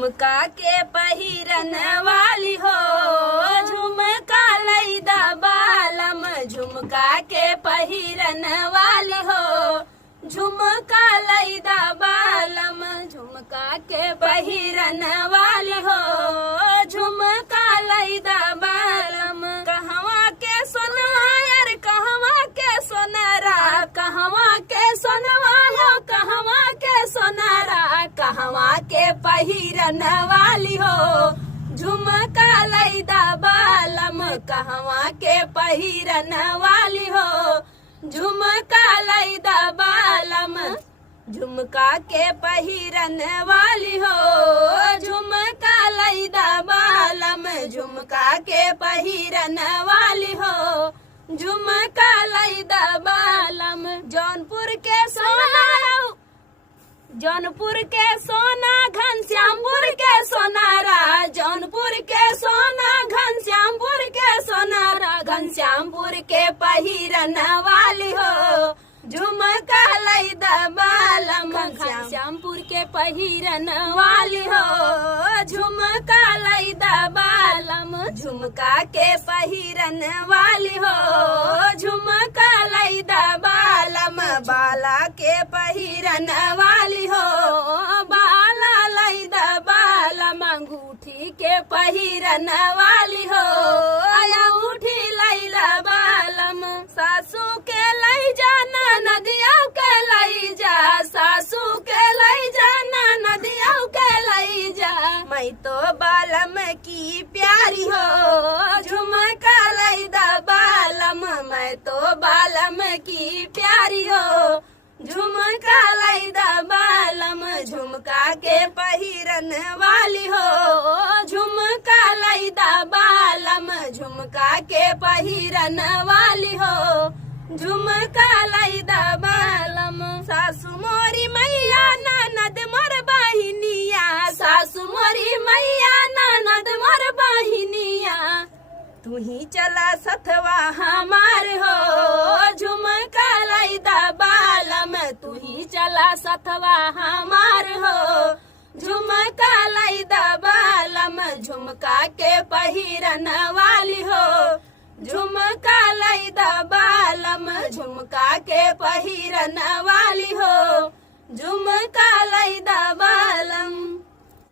झुमका के पहिरन वाली हो, झुमका लैदा बालम झुमका के पहिरन वाली हो, झुमका लैदा बालम झुमका के पहिरन वाली हो, झुमका लैदा बालम। कहवा के सोनवा यार कहवा के सोनारा, कहवा के सोनवा हो कहवा के सोनारा, कहवा के पहिरन वाली हो, झुमका लैदा बालम कहवा के पहिरन वाली हो, झुमका लैदा बालम झुमका के पहिरन वाली हो, झुमका लैदा बालम झुमका के पहिरन वाली हो, झुमका लैदा बालम। जौनपुर के सोना जौनपुर के सोना घनश्यामपुर के सोनारा, जौनपुर के सोना घनश्यामपुर के सोनारा, घनश्यामपुर के पहिरन वाली हो, झुमका लैदा बालम घनश्यामपुर के पहिरन वाली हो, झुमका लैदा बालम झुमका के पहिरन वाली हो, झुमका लैदा बालम बाला के पहिरन वाली हो, बाला लैदा बालम अंगूठी के पहिरन वाली हो, अंगूठी लैला बालम। सासू के लै जाना नदिया के लै जा, सासू के लै जाना नदिया के लै जा, मैं तो बालम की प्यारी हो, झुमका लैदा बालम मैं तो बालम की प्यारी हो, झुमका लैदा बालम झुमका के पहिरन वाली हो, झुमका लैदा बालम झुमका के पहिरन वाली हो, झुमका लैदा बालम। सासु मोरी मैया ननद मोर बहिनिया, सासु मोरी मैया ननद मोर बहिनिया, तू ही चला सथवा हमार हो, झुमका लैदा बालम तू ही चला सथवा हमार हो, झुमका लैदा बालम झुमका के पहिरन वाली हो, झुमका लैदा बालम झुमका के पहिरन वाली हो, झुमका लैदा बालम।